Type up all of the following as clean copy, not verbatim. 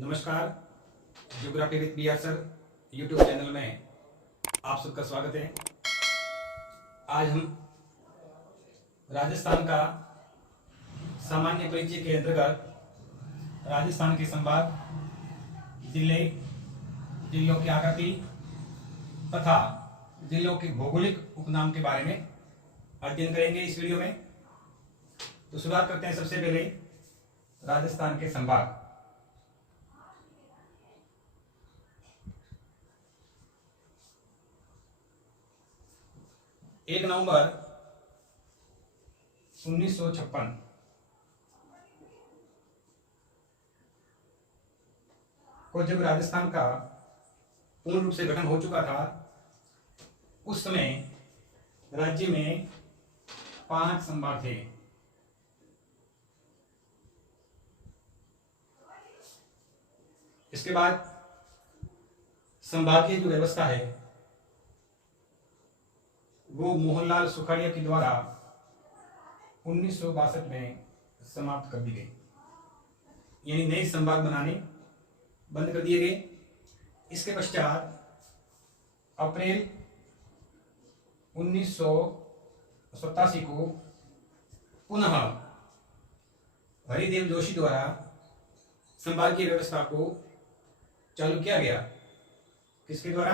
नमस्कार। Geography with B R sir YouTube channel में आप सबका स्वागत है। आज हम राजस्थान का सामान्य परिचय के अंतर्गत राजस्थान के संभाग, जिले, जिलों की आकृति तथा जिलों के भौगोलिक उपनाम के बारे में अध्ययन करेंगे इस वीडियो में। तो शुरुआत करते हैं सबसे पहले राजस्थान के संभाग। 1 नवंबर 1956 को जब राजस्थान का पूर्ण रूप से गठन हो चुका था, उस समय राज्य में 5 संभाग थे। इसके बाद संभागीय जो व्यवस्था है वो मोहनलाल सुखाड़िया के द्वारा 1962 में समाप्त कर दी गई, यानी नए संभाग बनाने बंद कर दिए गए। इसके पश्चात अप्रैल 1987 को पुनः हरिदेव जोशी द्वारा संभागीय व्यवस्था को चालू किया गया। किसके द्वारा?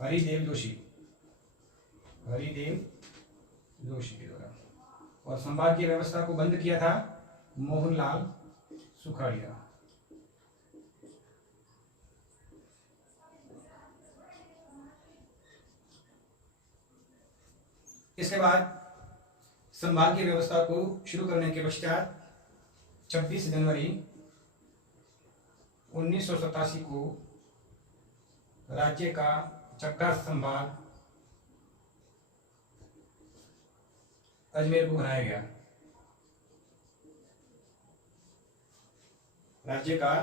हरिदेव जोशी के द्वारा। और संभागीय व्यवस्था को बंद किया था मोहनलाल सुखाड़िया। इसके बाद संभागीय व्यवस्था को शुरू करने के पश्चात 26 जनवरी 1987 को राज्य का छठा संभाग अजमेर को बनाया गया। राज्य का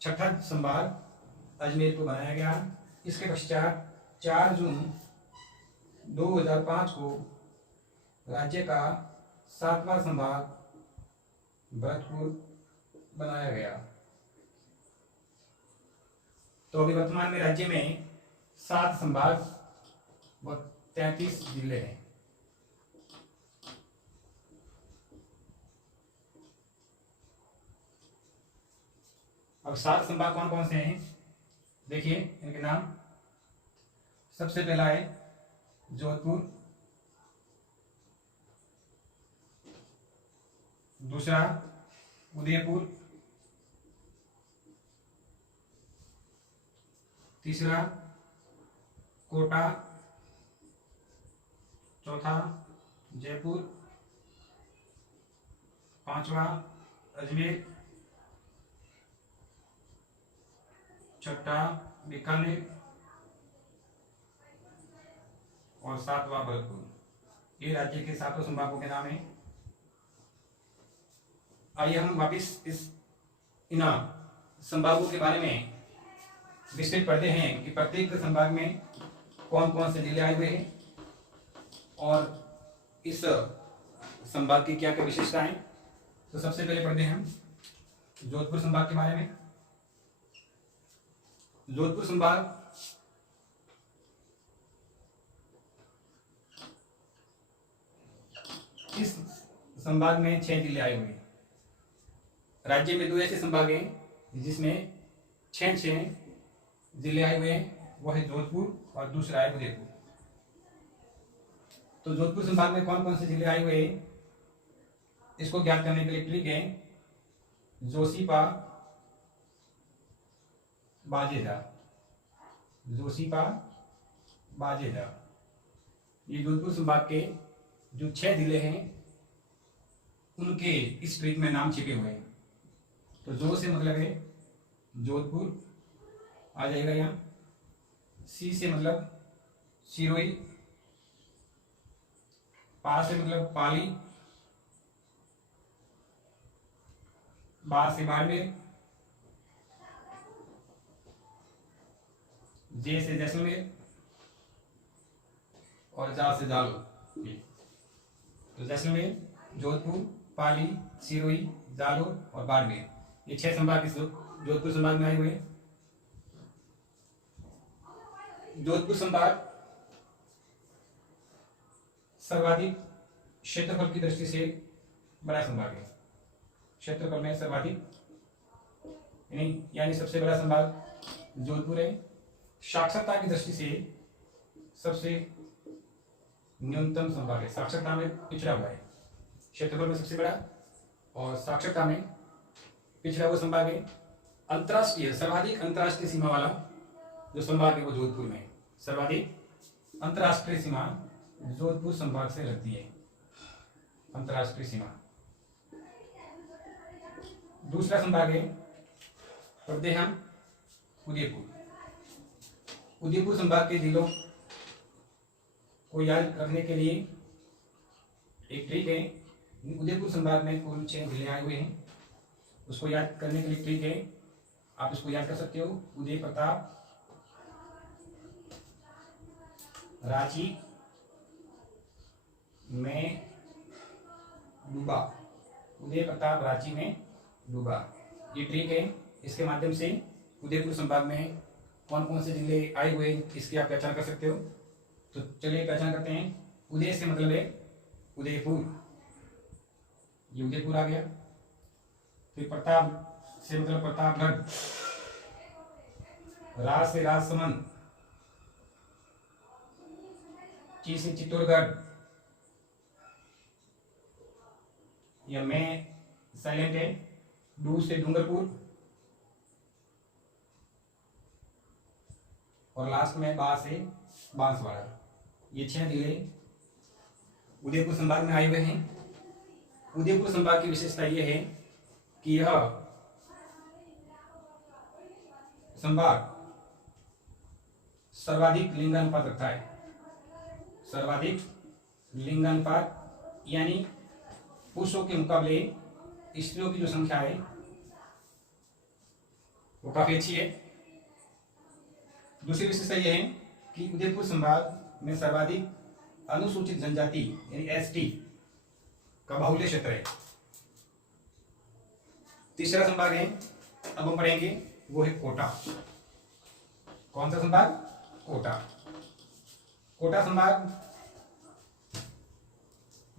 छठा संभाग अजमेर को बनाया गया। इसके पश्चात 4 जून 2005 को राज्य का 7वां संभाग भरतपुर बनाया गया। तो अभी वर्तमान में राज्य में 7 संभाग व 33 जिले हैं। अब 7 संभाग कौन कौन से हैं देखिए इनके नाम। सबसे पहला है जोधपुर, दूसरा उदयपुर, तीसरा कोटा, चौथा जयपुर, 5वां अजमेर, 6ठा बीकानेर और 7वां भरतपुर। ये राज्य के 7 संभागों के नाम हैं। आइए हम वापिस इन संभागों के बारे में विस्तृत पढ़ते हैं कि प्रत्येक संभाग में कौन कौन से जिले आए हुए हैं और इस संभाग की क्या क्या विशेषताएं। तो सबसे पहले पढ़ते हैं हम जोधपुर संभाग के बारे में। जोधपुर संभाग इस संभाग में 6 जिले आए हुए हैं। राज्य में 2 ऐसे संभाग हैं जिसमें 6 जिले आए हुए हैं, वो है जोधपुर और दूसरा है उदयपुर। तो जोधपुर संभाग में कौन कौन से जिले आए हुए हैं इसको ज्ञात करने के लिए ट्रिक है जोशीपा बाजेजा। ये जोधपुर संभाग के जो 6 जिले हैं उनके इस ट्रिक में नाम छिपे हुए हैं। तो जो से मतलब है जोधपुर आ जाएगा यहाँ। सी से मतलब सिरोही, पा से मतलब पाली, बा से बाड़मेर, जे से जैसलमेर और जा से जालोर। तो जैसलमेर, जोधपुर, पाली, सिरोही, जालोर और बाड़मेर, ये 6 संभाग इस जोधपुर संभाग में आए हुए हैं। जोधपुर संभाग सर्वाधिक क्षेत्रफल की दृष्टि से बड़ा संभाग है। क्षेत्रफल में सर्वाधिक यानी सबसे बड़ा संभाग जोधपुर है। साक्षरता की दृष्टि से सबसे न्यूनतम संभाग है, साक्षरता में पिछड़ा हुआ है। क्षेत्रफल में सबसे बड़ा और साक्षरता में पिछड़ा हुआ संभाग है। अंतरराष्ट्रीय सर्वाधिक अंतरराष्ट्रीय सीमा वाला जो संभाग है वो जोधपुर में है। सर्वाधिक अंतरराष्ट्रीय सीमा जोधपुर संभाग से लगती है, अंतरराष्ट्रीय सीमा। दूसरा संभाग है प्रदेहम उदयपुर। उदयपुर संभाग के जिलों को याद रखने के लिए एक ट्रिक है। उदयपुर संभाग में कुल 6 जिले आए हुए हैं, उसको याद करने के लिए ट्रिक है, आप इसको याद कर सकते हो। उदय प्रताप, रांची में डूबा, उदय प्रताप रांची में डूबा, ये ट्रिक है। इसके माध्यम से उदयपुर संभाग में कौन कौन से जिले आए हुए इसकी आप पहचान कर सकते हो। तो चलिए पहचान करते हैं। उदय से मतलब है उदयपुर, ये उदयपुर आ गया। फिर प्रताप से मतलब प्रतापगढ़, राज से राजसमंद, ची से चित्तौड़गढ़, या मैं साइलेंट है, डू से डूंगरपुर, और लास्ट में बा से बांसवाड़ा। ये 6 जिले उदयपुर संभाग में आए हुए हैं। उदयपुर संभाग की विशेषता यह है कि यह संभाग सर्वाधिक लिंगानुपात रखता है। सर्वाधिक लिंगानुपात यानी पुरुषों के मुकाबले स्त्रियों की जो संख्या है वो काफी अच्छी है। दूसरी विशेषता यह है कि उदयपुर संभाग में सर्वाधिक अनुसूचित जनजाति यानी एसटी का बाहुल्य क्षेत्र है। तीसरा संभाग है, अब हम पढ़ेंगे, वो है कोटा। कौन सा संभाग? कोटा। कोटा संभाग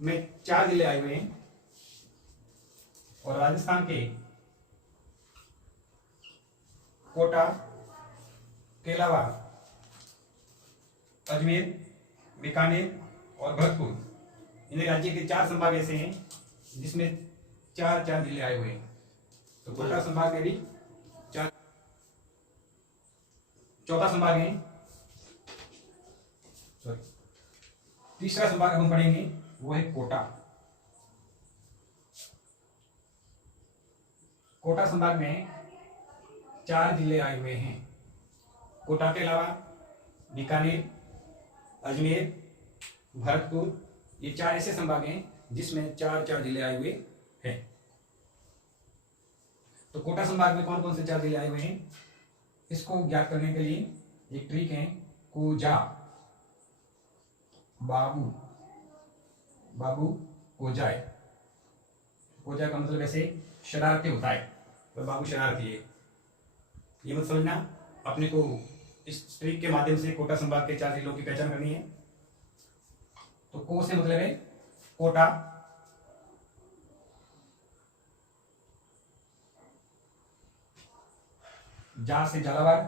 में 4 जिले आए हुए हैं और राजस्थान के कोटा के अलावा अजमेर, बीकानेर और भरतपुर, इन राज्य के 4 संभाग ऐसे हैं जिसमें 4 जिले आए हुए हैं। तो कोटा संभाग में भी 4। चौथा संभाग है, तीसरा संभाग हम पढ़ेंगे, वो है कोटा। कोटा संभाग में 4 जिले आए हुए हैं। कोटा के अलावा बीकानेर, अजमेर, भरतपुर, ये 4 ऐसे संभाग हैं जिसमें 4 जिले आए हुए हैं। तो कोटा संभाग में कौन कौन से 4 जिले आए हुए हैं इसको ज्ञात करने के लिए एक ट्रिक है। कोजा, बाबू, बाबू कोजाए। कोजा का मतलब ऐसे शरारती होता है, तो बाबू शरारती है, ये मत समझना। अपने को इस ट्रिक के माध्यम से कोटा संभाग के 4 जिलों की पहचान करनी है। तो को से मतलब है कोटा, जा से झालावाड़,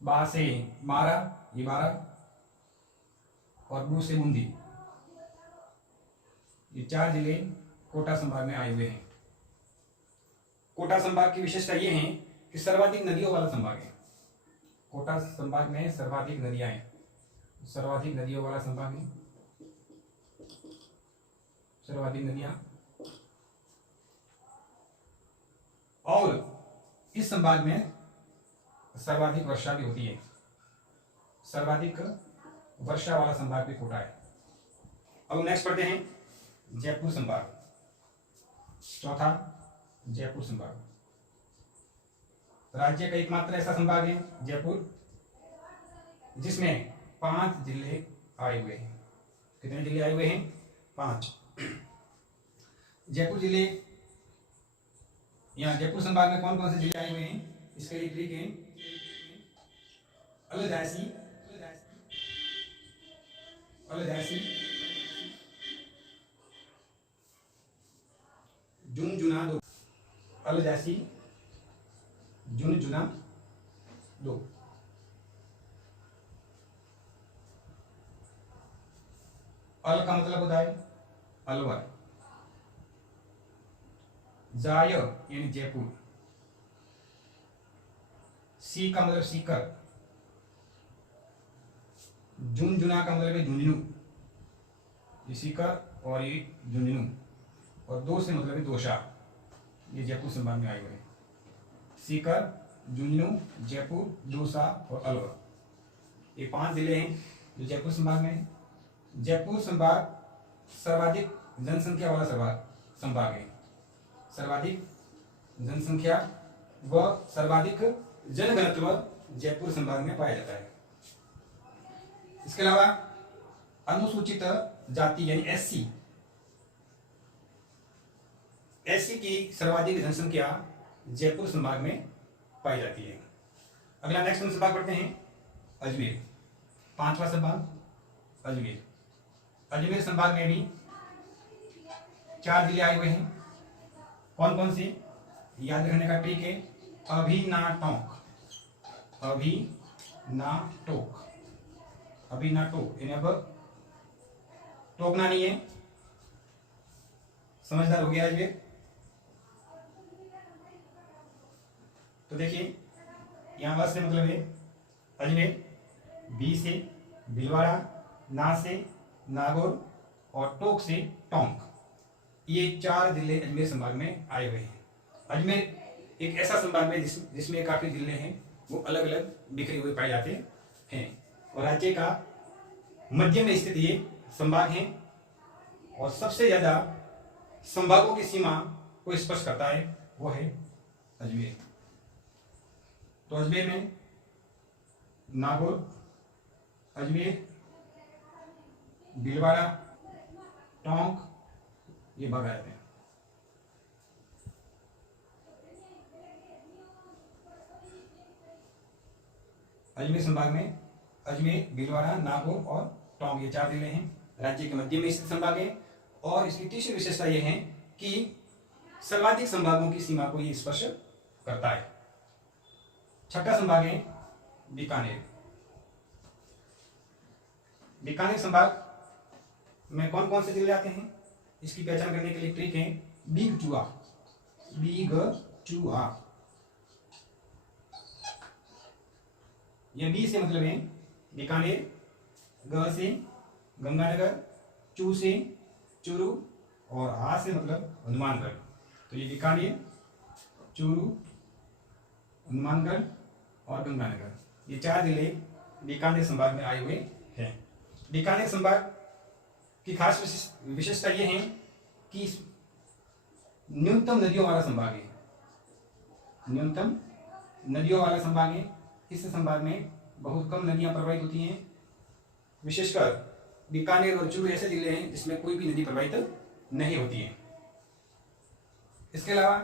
बा से बारा, ये 12, और बू से बूंदी। ये 4 जिले कोटा संभाग में आए हुए हैं। कोटा संभाग की विशेषता ये है कि सर्वाधिक नदियों वाला संभाग है। कोटा संभाग में सर्वाधिक नदियां हैं, सर्वाधिक नदियों वाला संभाग है, सर्वाधिक नदियां। और इस संभाग में सर्वाधिक वर्षा भी होती है। सर्वाधिक वर्षा वाला संभाग भी कोटा है। अब नेक्स्ट पढ़ते हैं जयपुर संभाग। चौथा, जयपुर संभाग राज्य का एकमात्र ऐसा संभाग है जयपुर जिसमें 5 जिले आए हुए हैं। कितने जिले आए हुए हैं? 5। जयपुर जिले यहाँ जयपुर संभाग में कौन कौन से जिले आए हुए हैं इसके लिए ट्रिक है। अलजासी, अलजासी, झुनझुना दो, अलजासी, झुनझुना दो। अल का मतलब होता है अलवर, जाय यानी जयपुर, सी का मतलब सीकर, झुनझुना का मतलब है झुंझुनू, ये सीकर और ये झुंझुनू, और दो से मतलब है दोषा। ये जयपुर संभाग में आए हुए हैं। सीकर, झुंझुनू, जयपुर, दौसा और अलवर, ये 5 जिले हैं जो जयपुर संभाग में है। जयपुर संभाग सर्वाधिक जनसंख्या वाला संभाग है। सर्वाधिक जनसंख्या व सर्वाधिक जनघनत्व जयपुर संभाग में पाया जाता है। इसके अलावा अनुसूचित जाति यानी एससी, एससी की सर्वाधिक जनसंख्या जयपुर संभाग में पाई जाती है। अगला नेक्स्ट हम संभाग पढ़ते हैं अजमेर, 5वां संभाग अजमेर। अजमेर संभाग में भी 4 जिले आए हुए हैं। कौन कौन से, याद रखने का ट्रिक है अभिनाटोक, अभिनाटोक, अभिनाटोक यानी अब टोकना नहीं है, समझदार हो गया अजमेर। तो देखिए यहां वह से मतलब है अजमेर, बी से भीलवाड़ा, ना से नागौर और टोक से टोंक, ये 4 जिले अजमेर संभाग में आए हुए हैं। अजमेर एक ऐसा संभाग है जिसमें काफी जिले हैं वो अलग अलग बिखरे हुए पाए जाते हैं, और राज्य का मध्य में स्थित ये संभाग है, और सबसे ज्यादा संभागों की सीमा को स्पर्श करता है वो है अजमेर। तो अजमेर में नागौर, अजमेर, भीलवाड़ा, टोंक, ये भाग आते हैं। अजमेर संभाग में अजमेर, भीलवाड़ा, नागौर और टोंक, ये 4 जिले हैं। राज्य के मध्य में स्थित संभाग है, और इसकी तीसरी विशेषता यह है कि सर्वाधिक संभागों की सीमा को ये स्पर्श करता है। छठा संभाग है बीकानेर। बीकानेर संभाग में कौन कौन से जिले आते हैं इसकी पहचान करने के लिए ट्रिक है बीग चूहा, बीग चूहा। यह बी से मतलब है बीकानेर, ग से गंगानगर, चू से चूरू और आ से मतलब हनुमानगढ़। तो ये बीकानेर, चूरू, हनुमानगढ़ और गंगानगर, ये 4 जिले बीकानेर संभाग में आए हुए हैं। बीकानेर संभाग की खास विशेषता यह है कि न्यूनतम नदियों वाला संभाग है, न्यूनतम नदियों वाला संभाग है। इस संभाग में बहुत कम नदियां प्रवाहित होती हैं। विशेषकर बीकानेर और चूरू ऐसे जिले हैं जिसमें कोई भी नदी प्रवाहित नहीं होती है। इसके अलावा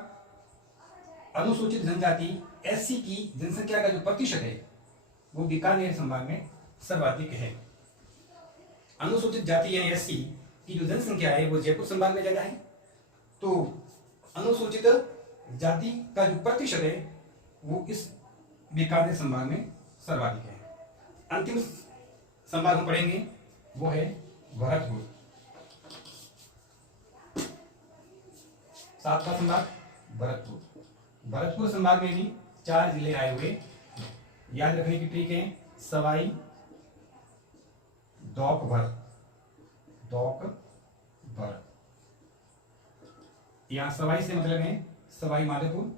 अनुसूचित जनजाति एससी की जनसंख्या का जो प्रतिशत है वो बीकानेर संभाग में सर्वाधिक है। अनुसूचित जाति यानी एससी की जो जनसंख्या है वो जयपुर संभाग में ज्यादा है। तो अनुसूचित जाति का जो प्रतिशत है वो इस बीकानेर संभाग में सर्वाधिक है। अंतिम संभाग हम पढ़ेंगे वो है भरतपुर, 7वां संभाग भरतपुर। भरतपुर संभाग में भी 4 जिले आए हुए। याद रखने की ट्रिक है सवाई, दोपभर, दोपभर। यहां सवाई से मतलब है सवाई माधोपुर,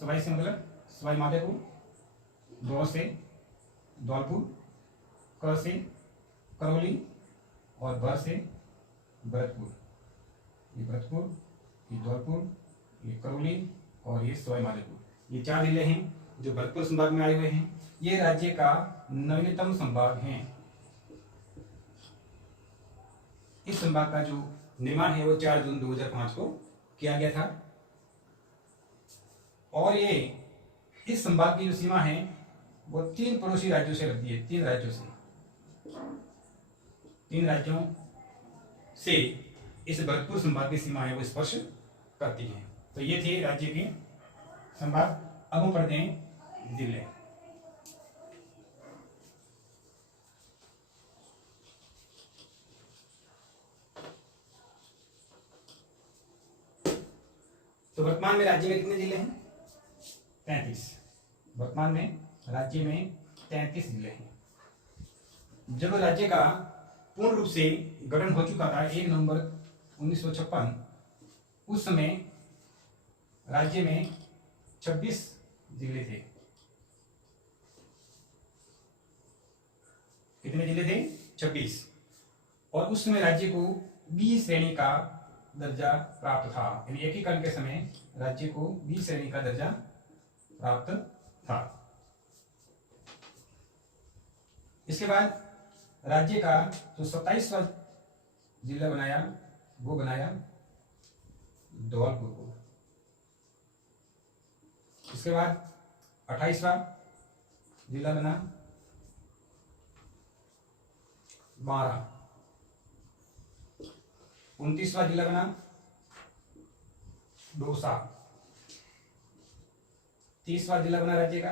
सवाई से मतलब सवाई माधोपुर, दो से धौलपुर, क से करौली और भर से भरतपुर। ये भरतपुर, ये धौलपुर, ये करौली और ये सवाई माधोपुर, ये 4 जिले हैं जो भरतपुर संभाग में आए हुए हैं। ये राज्य का नवीनतम संभाग है। इस संभाग का जो निर्माण है वो 4 जून 2005 को किया गया था। और ये इस संभाग की जो सीमा है वो 3 पड़ोसी राज्यों से लगती है। 3 राज्यों से, 3 राज्यों से इस भरतपुर संभाग की सीमा है वो स्पर्श करती है। तो ये थे राज्य के संभाग। अब हम पढ़ते हैं जिले। तो वर्तमान में राज्य में कितने जिले हैं? 33। वर्तमान में राज्य में 33 जिले हैं। जब राज्य का पूर्ण रूप से गठन हो चुका था 1 नवंबर 1956, उस समय राज्य में 26 जिले थे। कितने जिले थे? 26। और उस समय राज्य को बी श्रेणी का दर्जा प्राप्त था। यानी एकीकरण के समय राज्य को बी श्रेणी का दर्जा प्राप्त था। इसके बाद राज्य का जो 27वां जिला बनाया वो बनाया धौलपुर को। इसके बाद 28वां जिला बना बारां। 29वां जिला बना दौसा। 30वां जिला बना राज्य का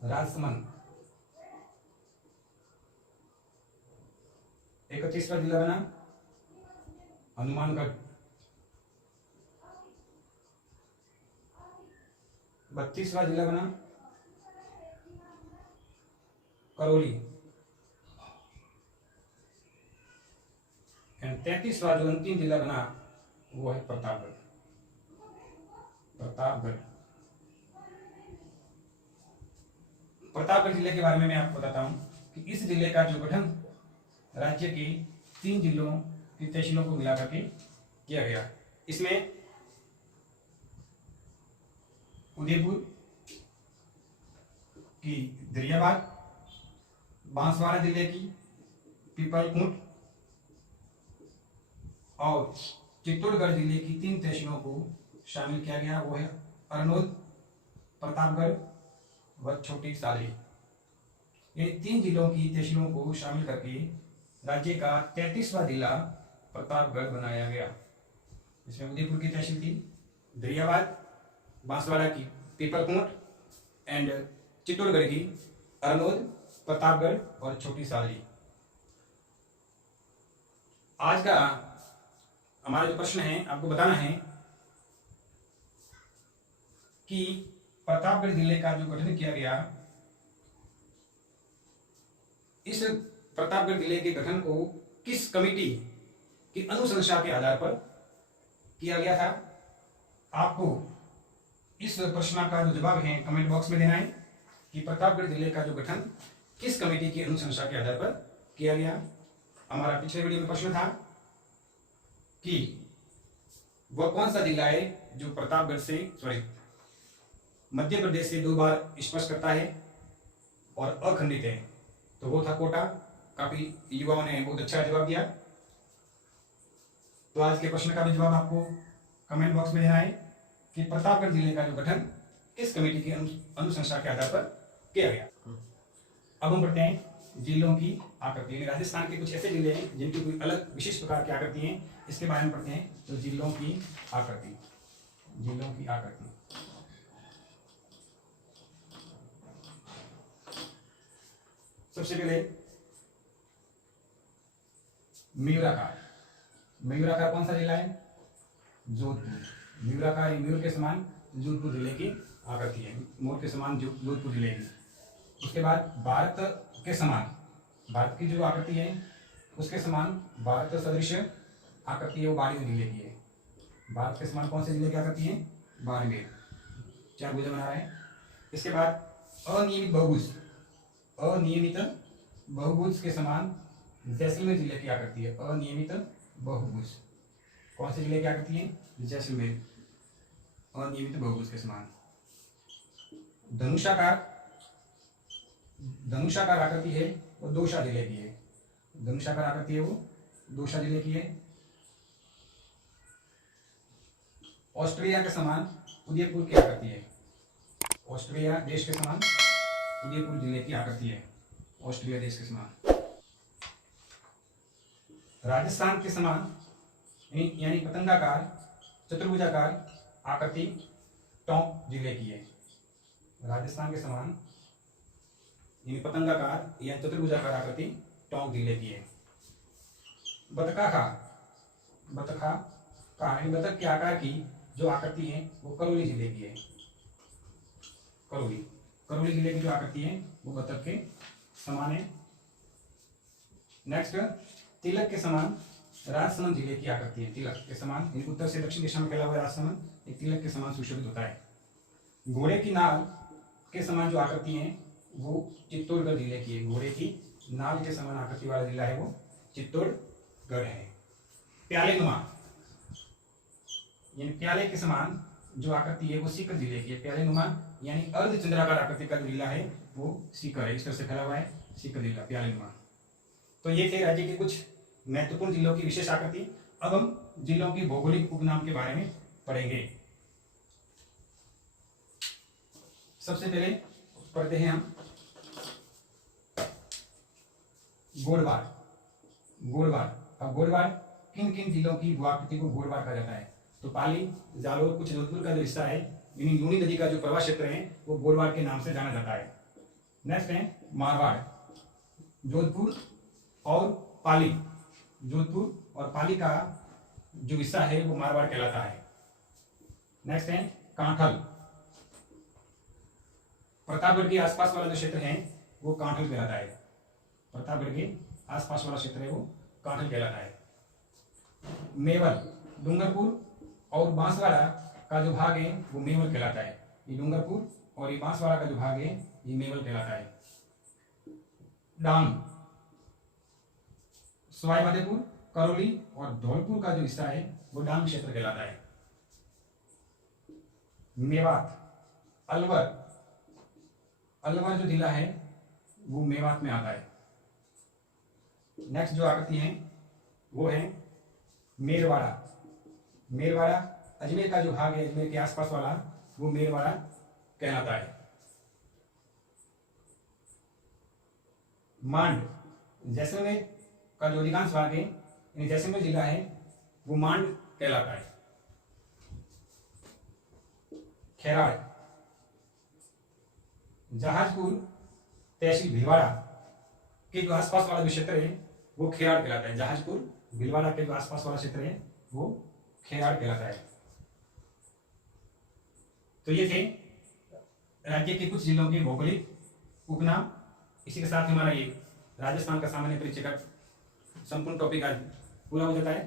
राजसमंद। 31वां जिला बना हनुमानगढ़। 32वां जिला बना करौली। 33वां जो अंतिम जिला बना वो है प्रतापगढ़। प्रतापगढ़ जिले के बारे में मैं आपको बताता हूं कि इस जिले का जो गठन राज्य के 3 जिलों की तहसीलों को मिलाकर के किया गया। इसमें उदयपुर की दरियाबाद, बांसवाड़ा जिले की पीपलकुंट और चित्तौड़गढ़ जिले की 3 तहसीलों को शामिल किया गया। वो है अरनोद, प्रतापगढ़ व छोटी सादरी। ये 3 जिलों की तहसीलों को शामिल करके राज्य का 33वां जिला प्रतापगढ़ बनाया गया। इसमें उदयपुर की तहसील थी, दरियाबाद, बांसवाड़ा की पीपलकुंट एंड चित्तौड़गढ़ की अरनोद, प्रतापगढ़ और छोटी सादरी। आज का हमारा जो प्रश्न है आपको बताना है कि प्रतापगढ़ जिले का जो गठन किया गया, इस प्रतापगढ़ जिले के गठन को किस कमेटी की अनुशंसा के आधार पर किया गया था। आपको इस प्रश्न का जो जवाब है कमेंट बॉक्स में देना है कि प्रतापगढ़ जिले का जो गठन किस कमेटी की अनुशंसा के आधार पर किया गया। हमारा पिछले वीडियो में प्रश्न था कि वह कौन सा जिला है जो प्रतापगढ़ से मध्य प्रदेश से 2 बार स्पर्श करता है और अखंडित है, तो वो था कोटा। काफी युवाओं ने बहुत अच्छा जवाब दिया। तो आज के प्रश्न का भी जवाब आपको कमेंट बॉक्स में देना है कि प्रतापगढ़ जिले का जो गठन किस कमेटी की अनुशंसा के आधार पर किया गया। अब हम पढ़ते हैं जिलों की आकृति। राजस्थान के कुछ ऐसे जिले हैं जिनकी कोई अलग विशिष्ट प्रकार की आकृति है, इसके बारे में पढ़ते हैं। तो जिलों की आकृति, सबसे पहले मयूराकार कौन सा जिला है? जोधपुर। मयूराकार मयूर के समान जोधपुर जिले की आकृति है, मोर के समान जोधपुर जिले की। उसके बाद भारत के समान, भारत की जो आकृति है उसके समान भारत सदृश आकृति है वो बाड़मेर जिले की है। भारत के समान कौन से जिले की आकृति है? बाड़मेर। 4 भुजा बना रहा है। इसके बाद अनियमित बहुभुज के समान जैसलमेर जिले की आकृति है। अनियमित बहुभुज कौन से जिले की आकृति है? जैसलमेर। अनियमित बहुभुज के समान। धनुषाकार आकृति है वो दौसा जिले की है। धनुषाकार आकृति है वो दौसा जिले की है। ऑस्ट्रिया के समान उदयपुर की आकृति है। ऑस्ट्रिया देश के समान उदयपुर जिले की आकृति है। ऑस्ट्रिया देश के समान। राजस्थान के समान यानी पतंगाकार चतुर्भुजाकार आकृति टोंक जिले की है। राजस्थान के समान यानी पतंगाकार या चतुर्भुजाकार आकृति टोंक जिले की है। बतख के आकार की जो आकृति है वो करौली जिले की है। करौली जिले की जो आकृति है वो बतख के समान है। नेक्स्ट, तिलक के समान राजसमंद जिले की आकृति है। तिलक के समान उत्तर से दक्षिण दिशा में फैला हुआ राजसमंद एक तिलक के समान सुशोभित होता है। घोड़े की नाल के समान जो आकृति है वो चित्तौड़गढ़ जिले की है। घोड़े की नाल के समान आकृति वाला जिला है वो चित्तौड़गढ़ है। प्याले नुमा यानी प्याले के समान जो आकृति है वो सीकर जिले की है। प्याले नुमा यानी अर्ध चंद्राकार आकृति का जो जिला है वो सीकर है। इस तरह से फैला हुआ है सीकर जिला, प्याले नुमा। तो ये थे राज्य के कुछ महत्वपूर्ण जिलों की विशेष आकृति। अब हम जिलों की भौगोलिक उपनाम के बारे में पढ़ेंगे। सबसे पहले पढ़ते हैं हम गोड़वार। अब गोड़वार किन किन जिलों की भू आकृति को गोड़वार कहा जाता है? तो पाली, जालोर, कुछ जोधपुर का जो हिस्सा है, यानी लूनी नदी का जो प्रवाह क्षेत्र है वो गोड़वार के नाम से जाना जाता है। नेक्स्ट है मारवाड़। जोधपुर और पाली, जोधपुर और पाली का जो हिस्सा है वो मारवाड़ कहलाता है। नेक्स्ट है कांठल। प्रतापगढ़ के आसपास वाला जो क्षेत्र है वो कांठल कहलाता है। प्रतापगढ़ के आसपास वाला क्षेत्र है वो कांठल कहलाता है। मेवल, डूंगरपुर और बांसवाड़ा का जो भाग है वो मेवल कहलाता है। ये डूंगरपुर और ये बांसवाड़ा का जो भाग है ये मेवल कहलाता है। डांग, सवाई माधोपुर, करौली और धौलपुर का जो हिस्सा है वो डांग क्षेत्र कहलाता है। मेवात, अलवर जो जिला है वो मेवात में आता है। नेक्स्ट जो आकृति है वो है मेरवाड़ा। अजमेर का जो भाग है, अजमेर के आसपास वाला, वो मेरवाड़ा कहलाता है। मांड, जैसलमेर का जो अधिकांश भाग है, यानी जैसलमेर जिला है वो मांड कहलाता है। खेराड़, जहाजपुर तहसील भीलवाड़ा के जो आसपास वाला जो क्षेत्र है वो खेराड़ कहलाता है। जहाजपुर भीलवाड़ा के जो आसपास वाला क्षेत्र है वो खेराड़ कहलाता है। तो ये थे राज्य के कुछ जिलों के भौगोलिक उपनाम। इसी के साथ हमारा ये राजस्थान का सामान्य परिचय का संपूर्ण टॉपिक आज पूरा हो जाता है।